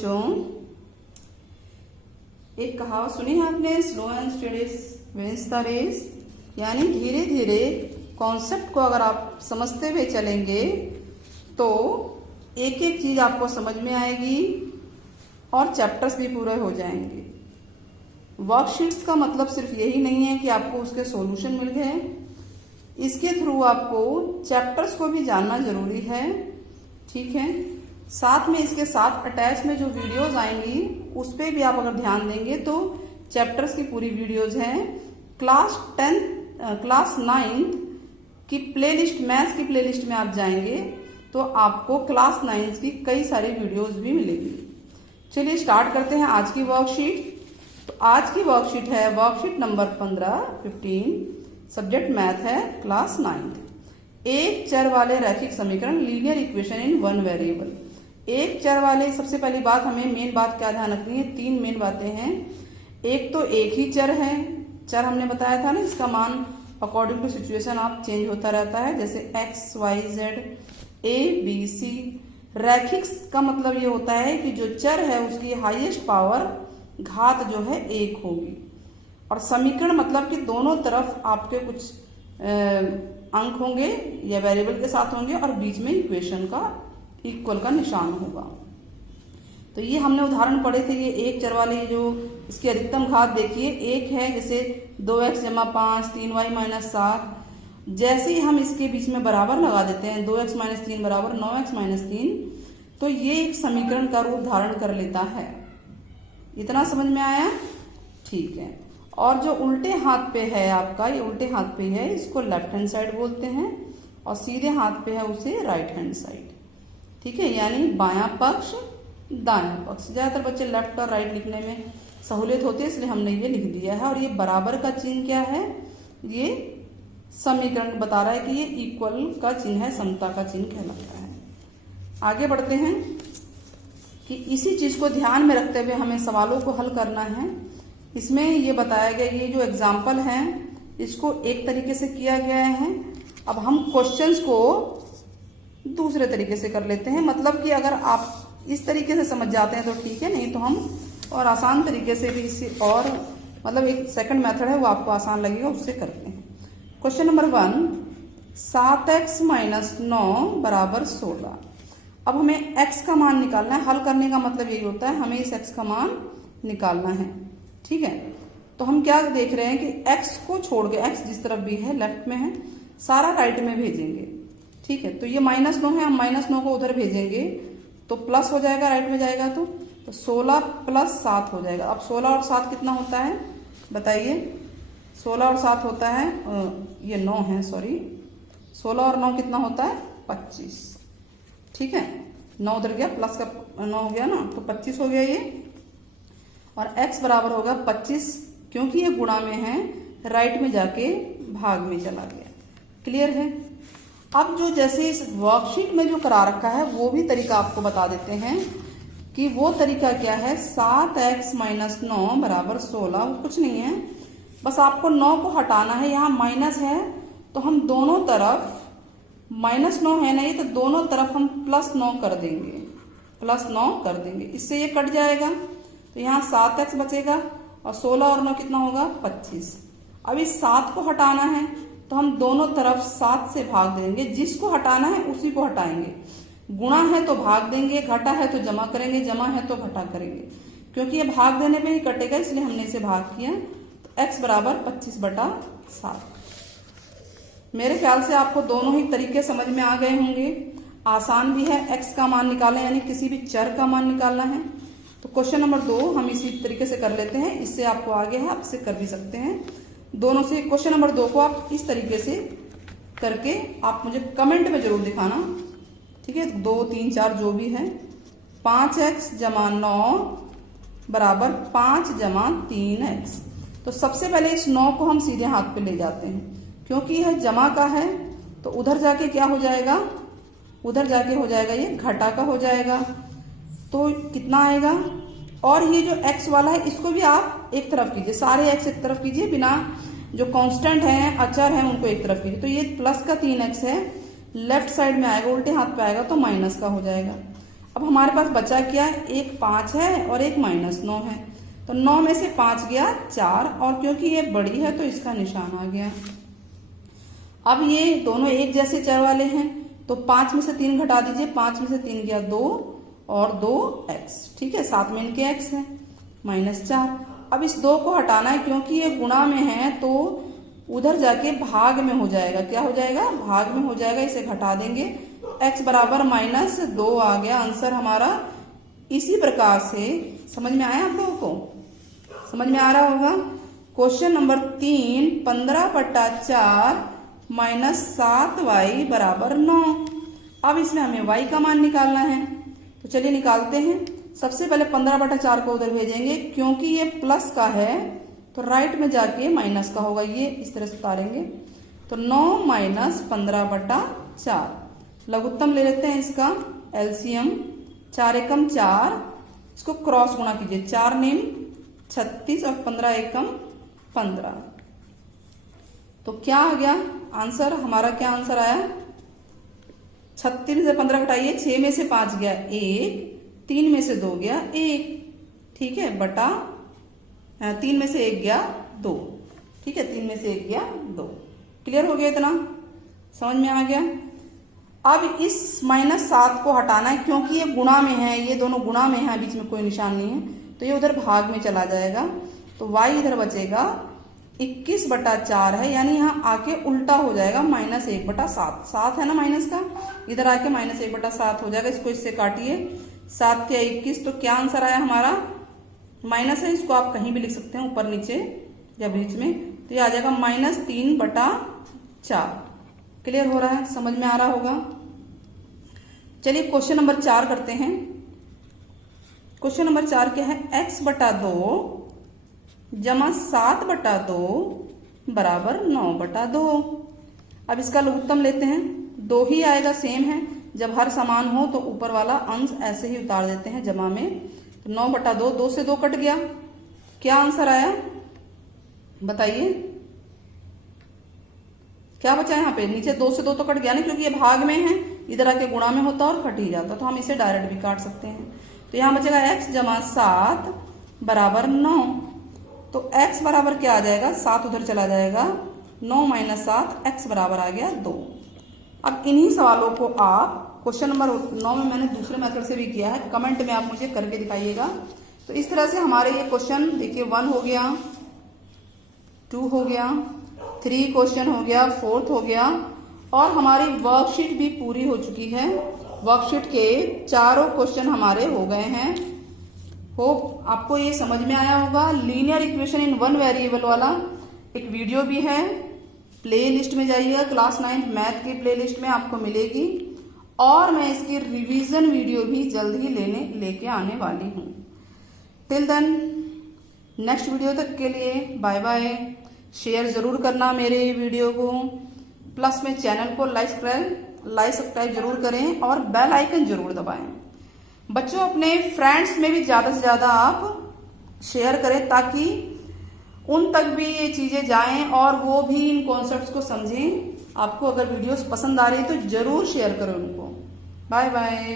बच्चों, एक कहावत सुनी है आपने, slow and steady wins the race. यानी धीरे धीरे कॉन्सेप्ट को अगर आप समझते हुए चलेंगे तो एक एक चीज आपको समझ में आएगी और चैप्टर्स भी पूरे हो जाएंगे। वर्कशीट्स का मतलब सिर्फ यही नहीं है कि आपको उसके सॉल्यूशन मिल गए, इसके थ्रू आपको चैप्टर्स को भी जानना जरूरी है। ठीक है, साथ में इसके साथ अटैच में जो वीडियोस आएंगी उस पर भी आप अगर ध्यान देंगे तो चैप्टर्स की पूरी वीडियोस हैं। क्लास 9 की प्लेलिस्ट, मैथ्स की प्लेलिस्ट में आप जाएंगे तो आपको क्लास 9 की कई सारी वीडियोस भी मिलेगी। चलिए स्टार्ट करते हैं आज की वर्कशीट। तो आज की वर्कशीट है वर्कशीट नंबर 15 सब्जेक्ट मैथ है, क्लास 9। एक चर वाले रैखिक समीकरण, linear equation in one variable. एक चर वाले, सबसे पहली बात हमें मेन बात क्या ध्यान रखनी है, तीन मेन बातें हैं। एक तो एक ही चर है, चर हमने बताया था ना, इसका मान अकॉर्डिंग टू सिचुएशन आप चेंज होता रहता है, जैसे x, y, z, a, b, c। रैखिक का मतलब ये होता है कि जो चर है उसकी हाईएस्ट पावर घात जो है 1 होगी। और समीकरण मतलब कि दोनों तरफ आपके कुछ अंक होंगे या वेरिएबल के साथ होंगे और बीच में इक्वेशन का इक्वल का निशान होगा। तो ये हमने उदाहरण पढ़े थे, ये एक चर वाले जो इसकी अधिकतम घात देखिए 1 है, जैसे 2x + 5 3y - 7। जैसे ही हम इसके बीच में बराबर लगा देते हैं 2x - 3 बराबर 9x - 3, तो ये एक समीकरण का रूप धारण कर लेता है। इतना समझ में आया? ठीक है। और जो उल्टे हाथ पे है आपका, ये उल्टे हाथ पे है, इसको लेफ्ट हैंड साइड बोलते हैं और सीधे हाथ पे है उसे राइट हैंड साइड। ठीक है, यानी बायां पक्ष दायां पक्ष। ज्यादातर बच्चे लेफ्ट और राइट लिखने में सहूलियत होती है, इसलिए हमने ये लिख दिया है। और ये बराबर का चिन्ह क्या है, ये समीकरण बता रहा है कि ये इक्वल का चिन्ह है, समता का चिन्ह कहलाता है। आगे बढ़ते हैं कि इसी चीज को ध्यान में रखते हुए हमें सवालों को हल करना है। इसमें ये बताया गया, ये जो एग्जाम्पल है इसको एक तरीके से किया गया है। अब हम क्वेश्चंस को दूसरे तरीके से कर लेते हैं, मतलब कि अगर आप इस तरीके से समझ जाते हैं तो ठीक है, नहीं तो हम और आसान तरीके से भी इसे, और मतलब एक सेकंड मेथड है वो आपको आसान लगेगा, उससे करते हैं। क्वेश्चन नंबर 1, 7x - 9 बराबर 16। अब हमें x का मान निकालना है। हल करने का मतलब यही होता है, हमें इस x का मान निकालना है। ठीक है, तो हम क्या देख रहे हैं कि x को छोड़ के, x जिस तरफ भी है लेफ्ट में है, सारा राइट में भेजेंगे। ठीक है, तो ये -9 है, हम -9 को उधर भेजेंगे तो प्लस हो जाएगा, राइट में जाएगा तो 16 + 7 हो जाएगा। अब 16 और 7 कितना होता है बताइए? 16 और 7 होता है, ये 9 है, सॉरी, 16 और 9 कितना होता है? 25। ठीक है, 9 उधर गया, प्लस का 9 हो गया ना, तो 25 हो गया ये। और x बराबर होगा 25, क्योंकि ये गुणा में है, राइट में जाके भाग में चला गया। क्लियर है? अब जो जैसे इस वर्कशीट में जो करा रखा है वो भी तरीका आपको बता देते हैं कि वो तरीका क्या है। 7x - 9 बराबर 16, वो कुछ नहीं है, बस आपको 9 को हटाना है। यहाँ माइनस है तो हम दोनों तरफ, -9 है नहीं तो दोनों तरफ हम +9 कर देंगे, +9 कर देंगे, इससे ये कट जाएगा। तो यहाँ 7x बचेगा और 16 और 9 कितना होगा? 25। अब इस 7 को हटाना है तो हम दोनों तरफ 7 से भाग देंगे, जिसको हटाना है उसी को हटाएंगे। गुणा है तो भाग देंगे, घटा है तो जमा करेंगे, जमा है तो घटा करेंगे। क्योंकि ये भाग देने पे ही कटेगा, इसलिए हमने इसे भाग किया। तो x बराबर 25/7। मेरे ख्याल से आपको दोनों ही तरीके समझ में आ गए होंगे। आसान भी है, x का मान निकालना यानी किसी भी चर का मान निकालना है। तो क्वेश्चन नंबर 2 हम इसी तरीके से कर लेते हैं, इससे आपको आगे है, आपसे कर भी सकते हैं दोनों से। क्वेश्चन नंबर 2 को आप इस तरीके से करके आप मुझे कमेंट में जरूर दिखाना। ठीक है, 2 3 4 जो भी है। 5x + 9 बराबर 5 + 3x। तो सबसे पहले इस 9 को हम सीधे हाथ पे ले जाते हैं, क्योंकि यह जमा का है तो उधर जाके क्या हो जाएगा, उधर जाके हो जाएगा ये घटा का हो जाएगा। तो कितना आएगा? और ये जो x वाला है इसको भी आप एक तरफ कीजिए, सारे x एक तरफ कीजिए, बिना जो कांस्टेंट हैं, अचर हैं, उनको एक तरफ कीजिए। तो ये प्लस का 3x है, लेफ्ट साइड में आएगा, उल्टे हाथ पे आएगा तो माइनस का हो जाएगा। अब हमारे पास बचा क्या, एक 5 है और एक -9 है, तो 9 में से 5 गया 4, और क्योंकि ये बड़ी है तो इसका निशान आ गया। अब ये दोनों एक जैसे चर वाले हैं, तो 5 में से 3 घटा दीजिए, 5 में से 3 गया 2 और 2x, ठीक है, साथ में इनके x है -4। अब इस 2 को हटाना है, क्योंकि ये गुणा में है तो उधर जाके भाग में हो जाएगा। क्या हो जाएगा, भाग में हो जाएगा, इसे घटा देंगे, x बराबर -2 आ गया आंसर हमारा। इसी प्रकार से समझ में आया आप लोगों को, समझ में आ रहा होगा। क्वेश्चन नंबर 3, 15/4 -7y बराबर 9। अब इसमें हमें y का मान निकालना है, तो चलिए निकालते हैं। सबसे पहले 15/4 को उधर भेजेंगे, क्योंकि ये प्लस का है तो राइट में जाके माइनस का होगा, ये इस तरह से उतारेंगे, तो 9 - 15/4। लघुत्तम ले लेते हैं इसका एलसीएम, 4 एकम 4, इसको क्रॉस गुणा कीजिए, 4 निम 36 और 15 एकम 15, तो क्या आ गया आंसर हमारा, क्या आंसर आया, 36 में से 15 घटाइए, 6 में से 5 गया 1, 3 में से 2 गया 1, ठीक है, बटा 3 में से 1 गया 2, ठीक है, 3 में से 1 गया 2। क्लियर हो गया, इतना समझ में आ गया। अब इस -7 को हटाना है, क्योंकि ये गुणा में है, ये दोनों गुणा में है, बीच में कोई निशान नहीं है, तो ये उधर भाग में चला जाएगा, तो y इधर बचेगा 21/4 है, यानी यहाँ आके उल्टा हो जाएगा, -1/7, 7 है ना माइनस का, इधर आके -1/7 हो जाएगा। इसको इससे काटिए, 7 के 21, तो क्या आंसर आया हमारा, माइनस है, इसको आप कहीं भी लिख सकते हैं, ऊपर नीचे या बीच में, तो ये आ जाएगा -3/4। क्लियर हो रहा है, समझ में आ रहा होगा। चलिए क्वेश्चन नंबर 4 करते हैं। क्वेश्चन नंबर 4 क्या है, x/2 जमा 7/2 बराबर 9/2। अब इसका लघुत्तम लेते हैं, 2 ही आएगा, सेम है, जब हर समान हो तो ऊपर वाला अंश ऐसे ही उतार देते हैं जमा में, तो 9/2, 2 से 2 कट गया, क्या आंसर आया बताइए, क्या बचा यहाँ पे, नीचे 2 से 2 तो कट गया ना, क्योंकि ये भाग में है, इधर आके गुणा में होता और कट ही जाता, तो हम इसे डायरेक्ट भी काट सकते हैं। तो यहाँ बचेगा x जमा 7 बराबर 9, तो x बराबर क्या आ जाएगा, 7 उधर चला जाएगा, 9 - 7, x बराबर आ गया 2। अब इन्हीं सवालों को आप क्वेश्चन नंबर 9 में मैंने दूसरे मेथड से भी किया है, कमेंट में आप मुझे करके दिखाइएगा। तो इस तरह से हमारे ये क्वेश्चन देखिए, 1 हो गया, 2 हो गया, 3 क्वेश्चन हो गया, 4th हो गया, और हमारी वर्कशीट भी पूरी हो चुकी है। वर्कशीट के चारों क्वेश्चन हमारे हो गए हैं। होप आपको ये समझ में आया होगा। लीनियर इक्वेशन इन 1 वेरिएबल वाला एक वीडियो भी है, प्ले लिस्ट में जाइएगा, क्लास 9 मैथ की प्ले लिस्ट में आपको मिलेगी, और मैं इसकी रिवीजन वीडियो भी जल्द ही लेके आने वाली हूँ। टिल देन नेक्स्ट वीडियो तक के लिए बाय बाय। शेयर जरूर करना मेरे वीडियो को, प्लस में चैनल को लाइक सब्सक्राइब जरूर करें और बेल आइकन जरूर दबाएं। बच्चों अपने फ्रेंड्स में भी ज़्यादा से ज़्यादा आप शेयर करें, ताकि उन तक भी ये चीज़ें जाएं और वो भी इन कॉन्सेप्ट्स को समझें। आपको अगर वीडियोस पसंद आ रही है तो जरूर शेयर करें उनको। Bye bye.